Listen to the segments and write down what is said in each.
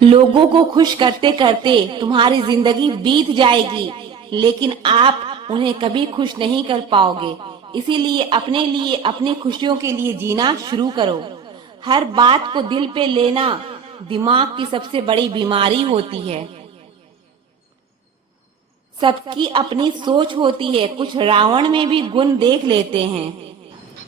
लोगों को खुश करते करते तुम्हारी जिंदगी बीत जाएगी, लेकिन आप उन्हें कभी खुश नहीं कर पाओगे। इसीलिए अपने लिए, अपनी खुशियों के लिए जीना शुरू करो। हर बात को दिल पे लेना दिमाग की सबसे बड़ी बीमारी होती है। सबकी अपनी सोच होती है। कुछ रावण में भी गुण देख लेते हैं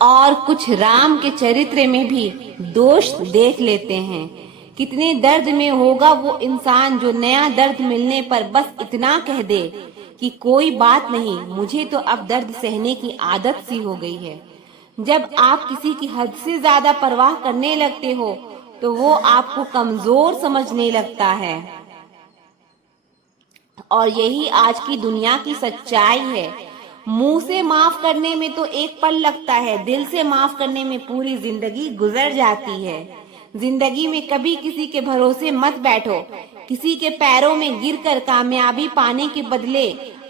और कुछ राम के चरित्र में भी दोष देख लेते हैं। कितने दर्द में होगा वो इंसान जो नया दर्द मिलने पर बस इतना कह दे कि कोई बात नहीं, मुझे तो अब दर्द सहने की आदत सी हो गई है। जब आप किसी की हद से ज्यादा परवाह करने लगते हो तो वो आपको कमजोर समझने लगता है। और यही आज की दुनिया की सच्चाई है। मुंह से माफ करने में तो एक पल लगता है, दिल से माफ करने में पूरी जिंदगी गुजर जाती है। जिंदगी में कभी किसी के भरोसे मत बैठो। किसी के पैरों में गिरकर कामयाबी पाने के बदले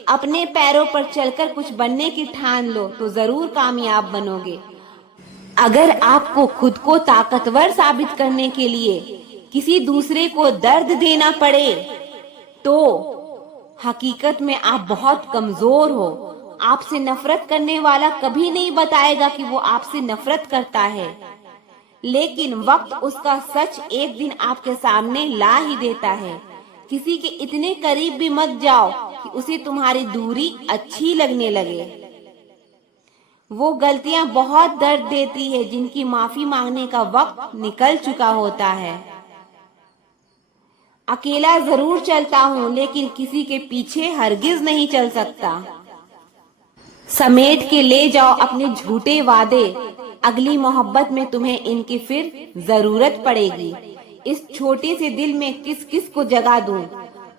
अपने पैरों पर चलकर कुछ बनने की ठान लो तो जरूर कामयाब बनोगे। अगर आपको खुद को ताकतवर साबित करने के लिए किसी दूसरे को दर्द देना पड़े तो हकीकत में आप बहुत कमजोर हो। आपसे नफरत करने वाला कभी नहीं बताएगा कि वो आपसे नफरत करता है, लेकिन वक्त उसका सच एक दिन आपके सामने ला ही देता है। किसी के इतने करीब भी मत जाओ कि उसे तुम्हारी दूरी अच्छी लगने लगे। वो गलतियां बहुत दर्द देती है जिनकी माफी मांगने का वक्त निकल चुका होता है। अकेला जरूर चलता हूँ, लेकिन किसी के पीछे हरगिज नहीं चल सकता। समेट के ले जाओ अपने झूठे वादे, अगली मोहब्बत में तुम्हें इनकी फिर जरूरत पड़ेगी। इस छोटे से दिल में किस किस को जगा दूं?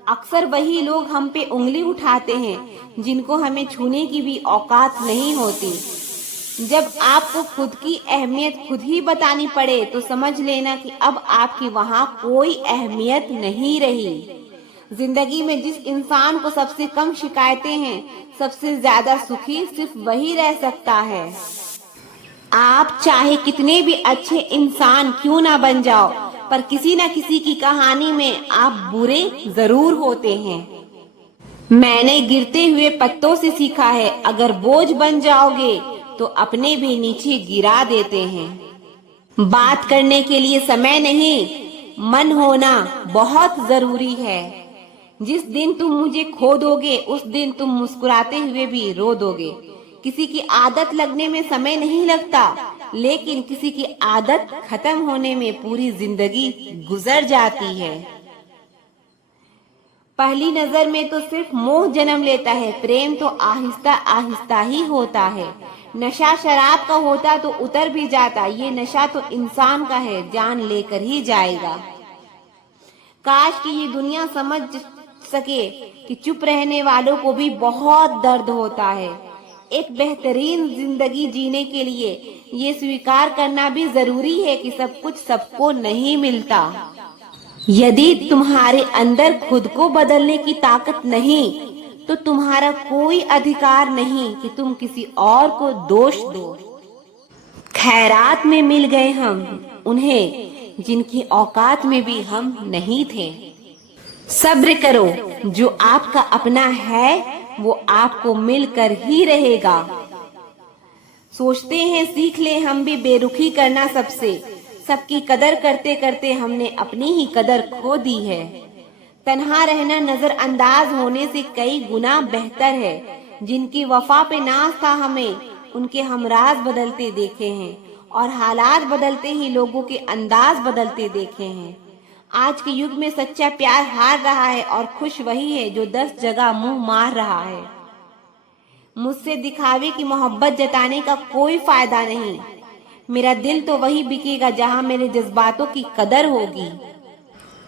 अक्सर वही लोग हम पे उंगली उठाते हैं जिनको हमें छूने की भी औकात नहीं होती। जब आपको खुद की अहमियत खुद ही बतानी पड़े तो समझ लेना कि अब आपकी वहाँ कोई अहमियत नहीं रही। जिंदगी में जिस इंसान को सबसे कम शिकायतें हैं, सबसे ज्यादा सुखी सिर्फ वही रह सकता है। आप चाहे कितने भी अच्छे इंसान क्यों ना बन जाओ, पर किसी न किसी की कहानी में आप बुरे जरूर होते हैं। मैंने गिरते हुए पत्तों से सीखा है, अगर बोझ बन जाओगे तो अपने भी नीचे गिरा देते हैं। बात करने के लिए समय नहीं, मन होना बहुत जरूरी है। जिस दिन तुम मुझे खो दोगे उस दिन तुम मुस्कुराते हुए भी रो दोगे। किसी की आदत लगने में समय नहीं लगता, लेकिन किसी की आदत खत्म होने में पूरी जिंदगी गुजर जाती है। पहली नजर में तो सिर्फ मोह जन्म लेता है, प्रेम तो आहिस्ता आहिस्ता ही होता है। नशा शराब का होता तो उतर भी जाता, ये नशा तो इंसान का है, जान लेकर ही जाएगा। काश कि ये दुनिया समझ सके कि चुप रहने वालों को भी बहुत दर्द होता है। एक बेहतरीन जिंदगी जीने के लिए ये स्वीकार करना भी जरूरी है कि सब कुछ सबको नहीं मिलता। यदि तुम्हारे अंदर खुद को बदलने की ताकत नहीं तो तुम्हारा कोई अधिकार नहीं कि तुम किसी और को दोष दो। खैरात में मिल गए हम उन्हें जिनकी औकात में भी हम नहीं थे। सब्र करो, जो आपका अपना है वो आपको मिलकर ही रहेगा। सोचते हैं सीख ले हम भी बेरुखी करना सबसे, सबकी कदर करते करते हमने अपनी ही कदर खो दी है। तन्हा रहना नजरअंदाज होने से कई गुना बेहतर है। जिनकी वफा पे नाज था हमें उनके हमराज बदलते देखे हैं, और हालात बदलते ही लोगों के अंदाज बदलते देखे हैं। आज के युग में सच्चा प्यार हार रहा है और खुश वही है जो 10 जगह मुंह मार रहा है। मुझसे दिखावे की मोहब्बत जताने का कोई फायदा नहीं। मेरा दिल तो वही बिकेगा जहां मेरे जज्बातों की कदर होगी।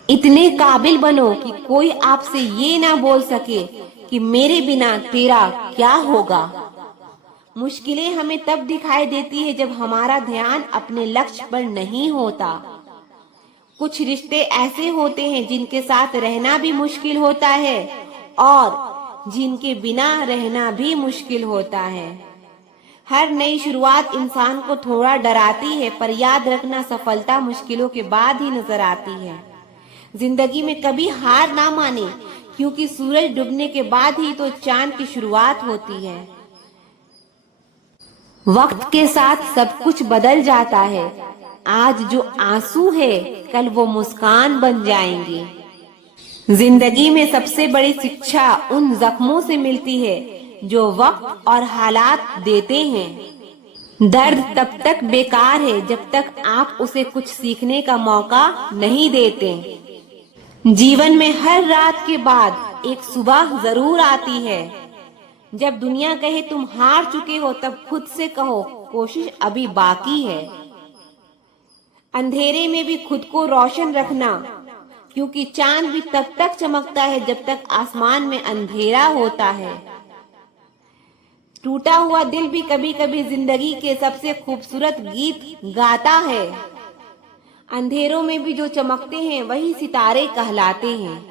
इतने काबिल बनो कि कोई आपसे ये ना बोल सके कि मेरे बिना तेरा क्या होगा। मुश्किलें हमें तब दिखाई देती है जब हमारा ध्यान अपने लक्ष्य पर नहीं होता। कुछ रिश्ते ऐसे होते हैं जिनके साथ रहना भी मुश्किल होता है और जिनके बिना रहना भी मुश्किल होता है। हर नई शुरुआत इंसान को थोड़ा डराती है, पर याद रखना सफलता मुश्किलों के बाद ही नजर आती है। जिंदगी में कभी हार ना माने, क्योंकि सूरज डूबने के बाद ही तो चांद की शुरुआत होती है। वक्त के साथ सब कुछ बदल जाता है। आज जो आंसू है कल वो मुस्कान बन जाएंगे। जिंदगी में सबसे बड़ी शिक्षा उन जख्मों से मिलती है जो वक्त और हालात देते हैं। दर्द तब तक बेकार है जब तक आप उसे कुछ सीखने का मौका नहीं देते। जीवन में हर रात के बाद एक सुबह जरूर आती है। जब दुनिया कहे तुम हार चुके हो तब खुद से कहो कोशिश अभी बाकी है। अंधेरे में भी खुद को रोशन रखना, क्योंकि चांद भी तब तक चमकता है जब तक आसमान में अंधेरा होता है। टूटा हुआ दिल भी कभी कभी जिंदगी के सबसे खूबसूरत गीत गाता है। अंधेरों में भी जो चमकते हैं वही सितारे कहलाते हैं।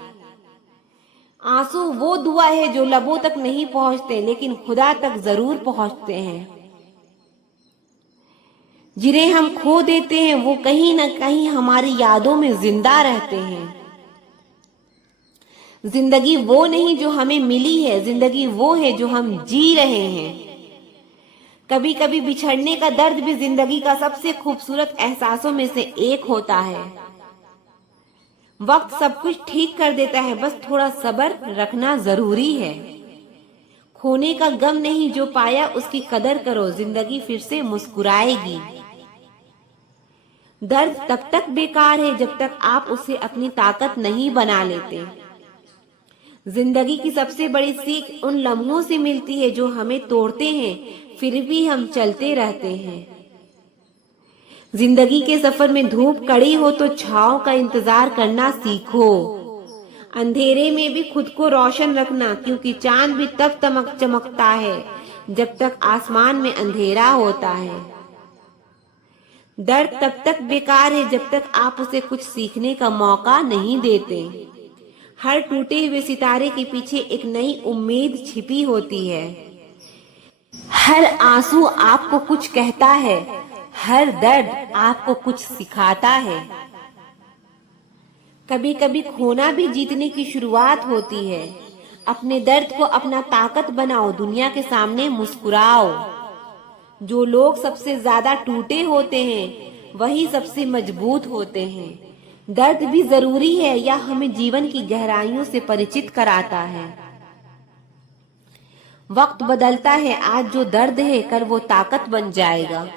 आंसू वो दुआ है जो लबों तक नहीं पहुंचते लेकिन खुदा तक जरूर पहुंचते हैं। जिन्हें हम खो देते हैं वो कहीं न कहीं हमारी यादों में जिंदा रहते हैं। जिंदगी वो नहीं जो हमें मिली है, जिंदगी वो है जो हम जी रहे हैं। कभी कभी बिछड़ने का दर्द भी जिंदगी का सबसे खूबसूरत एहसासों में से एक होता है। वक्त सब कुछ ठीक कर देता है, बस थोड़ा सब्र रखना जरूरी है। खोने का गम नहीं, जो पाया उसकी कदर करो, जिंदगी फिर से मुस्कुराएगी। दर्द तब तक बेकार है जब तक आप उसे अपनी ताकत नहीं बना लेते। जिंदगी की सबसे बड़ी सीख उन लम्हों से मिलती है जो हमें तोड़ते हैं फिर भी हम चलते रहते हैं। जिंदगी के सफर में धूप कड़ी हो तो छांव का इंतजार करना सीखो। अंधेरे में भी खुद को रोशन रखना, क्योंकि चांद भी तब चमकता है जब तक आसमान में अंधेरा होता है। दर्द तब तक बेकार है जब तक आप उसे कुछ सीखने का मौका नहीं देते। हर टूटे हुए सितारे के पीछे एक नई उम्मीद छिपी होती है। हर आंसू आपको कुछ कहता है, हर दर्द आपको कुछ सिखाता है। कभी कभी खोना भी जीतने की शुरुआत होती है। अपने दर्द को अपना ताकत बनाओ, दुनिया के सामने मुस्कुराओ। जो लोग सबसे ज्यादा टूटे होते हैं वही सबसे मजबूत होते हैं। दर्द भी जरूरी है, यह हमें जीवन की गहराइयों से परिचित कराता है। वक्त बदलता है, आज जो दर्द है कल वो ताकत बन जाएगा।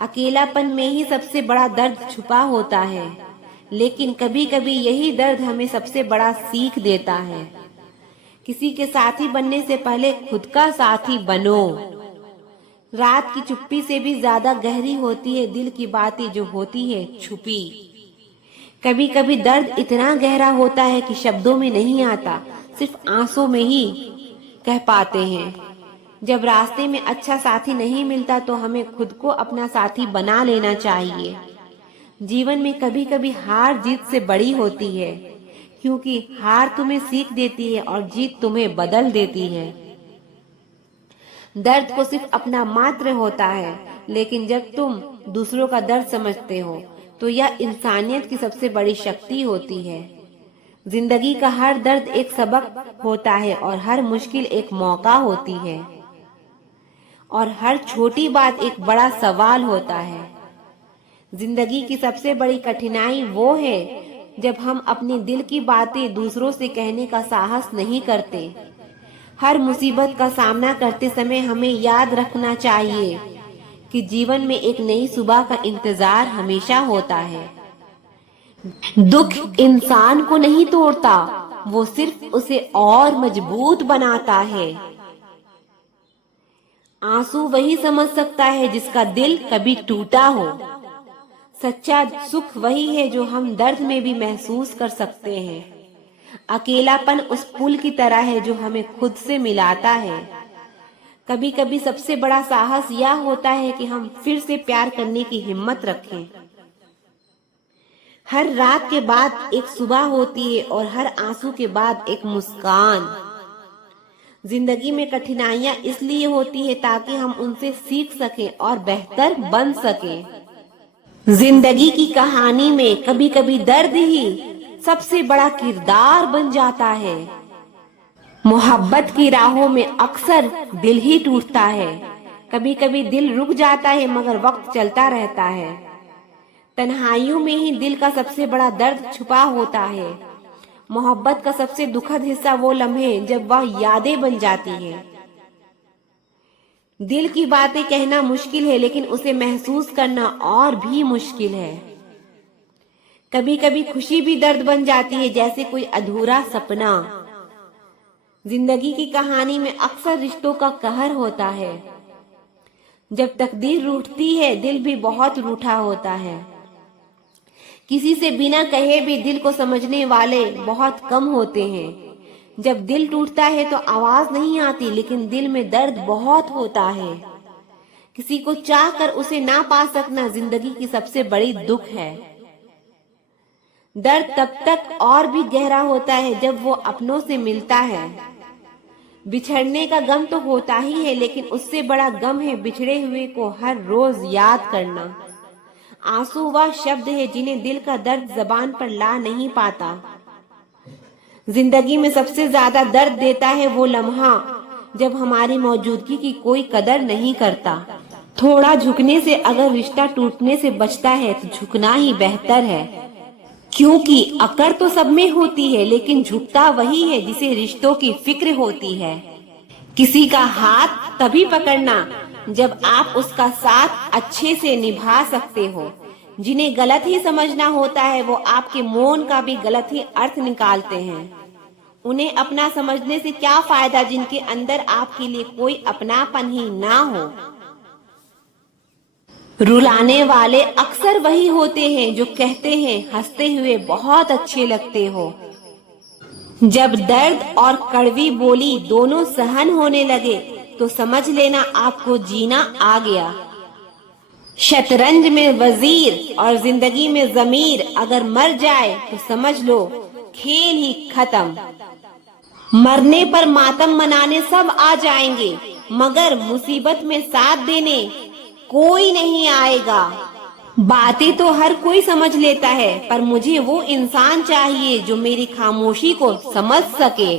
अकेलापन में ही सबसे बड़ा दर्द छुपा होता है, लेकिन कभी कभी यही दर्द हमें सबसे बड़ा सीख देता है। किसी के साथी बनने से पहले खुद का साथी बनो। रात की चुप्पी से भी ज्यादा गहरी होती है दिल की बातें जो होती है छुपी। कभी कभी दर्द इतना गहरा होता है कि शब्दों में नहीं आता, सिर्फ आंसू में ही कह पाते हैं। जब रास्ते में अच्छा साथी नहीं मिलता तो हमें खुद को अपना साथी बना लेना चाहिए। जीवन में कभी कभी हार जीत से बड़ी होती है, क्योंकि हार तुम्हें सीख देती है और जीत तुम्हें बदल देती है। दर्द को सिर्फ अपना मात्र होता है, लेकिन जब तुम दूसरों का दर्द समझते हो तो यह इंसानियत की सबसे बड़ी शक्ति होती है। जिंदगी का हर दर्द एक सबक होता है और हर मुश्किल एक मौका होती है, और हर छोटी बात एक बड़ा सवाल होता है। जिंदगी की सबसे बड़ी कठिनाई वो है जब हम अपने दिल की बातें दूसरों से कहने का साहस नहीं करते। हर मुसीबत का सामना करते समय हमें याद रखना चाहिए कि जीवन में एक नई सुबह का इंतजार हमेशा होता है। दुख इंसान को नहीं तोड़ता, वो सिर्फ उसे और मजबूत बनाता है। आंसू वही समझ सकता है जिसका दिल कभी टूटा हो। सच्चा सुख वही है जो हम दर्द में भी महसूस कर सकते हैं। अकेलापन उस पुल की तरह है जो हमें खुद से मिलाता है। कभी कभी सबसे बड़ा साहस यह होता है कि हम फिर से प्यार करने की हिम्मत रखें। हर रात के बाद एक सुबह होती है और हर आंसू के बाद एक मुस्कान। जिंदगी में कठिनाइयां इसलिए होती है ताकि हम उनसे सीख सकें और बेहतर बन सकें। जिंदगी की कहानी में कभी कभी दर्द ही सबसे बड़ा किरदार बन जाता है। मोहब्बत की राहों में अक्सर दिल ही टूटता है। कभी कभी दिल रुक जाता है मगर वक्त चलता रहता है। तन्हाइयों में ही दिल का सबसे बड़ा दर्द छुपा होता है। मोहब्बत का सबसे दुखद हिस्सा वो लम्हे जब वह यादें बन जाती है। दिल की बातें कहना मुश्किल है लेकिन उसे महसूस करना और भी मुश्किल है। कभी कभी खुशी भी दर्द बन जाती है, जैसे कोई अधूरा सपना। जिंदगी की कहानी में अक्सर रिश्तों का कहर होता है। जब तकदीर रूठती है दिल भी बहुत रूठा होता है। किसी से बिना कहे भी दिल को समझने वाले बहुत कम होते हैं। जब दिल टूटता है तो आवाज नहीं आती लेकिन दिल में दर्द बहुत होता है। किसी को चाह कर उसे ना पा सकना जिंदगी की सबसे बड़ी दुख है। दर्द तब तक और भी गहरा होता है जब वो अपनों से मिलता है। बिछड़ने का गम तो होता ही है लेकिन उससे बड़ा गम है बिछड़े हुए को हर रोज याद करना। आंसू वह शब्द है जिन्हें दिल का दर्द जबान पर ला नहीं पाता। जिंदगी में सबसे ज्यादा दर्द देता है वो लम्हा जब हमारी मौजूदगी की कोई कदर नहीं करता। थोड़ा झुकने से अगर रिश्ता टूटने से बचता है तो झुकना ही बेहतर है, क्योंकि अकड़ तो सब में होती है लेकिन झुकता वही है जिसे रिश्तों की फिक्र होती है। किसी का हाथ तभी पकड़ना जब आप उसका साथ अच्छे से निभा सकते हो। जिन्हें गलत ही समझना होता है वो आपके मौन का भी गलत ही अर्थ निकालते हैं। उन्हें अपना समझने से क्या फायदा जिनके अंदर आपके लिए कोई अपनापन ही ना हो। रुलाने वाले अक्सर वही होते हैं जो कहते हैं हंसते हुए बहुत अच्छे लगते हो। जब दर्द और कड़वी बोली दोनों सहन होने लगे तो समझ लेना आपको जीना आ गया। शतरंज में वजीर और जिंदगी में जमीर अगर मर जाए तो समझ लो खेल ही खत्म। मरने पर मातम मनाने सब आ जाएंगे मगर मुसीबत में साथ देने कोई नहीं आएगा। बातें तो हर कोई समझ लेता है पर मुझे वो इंसान चाहिए जो मेरी खामोशी को समझ सके।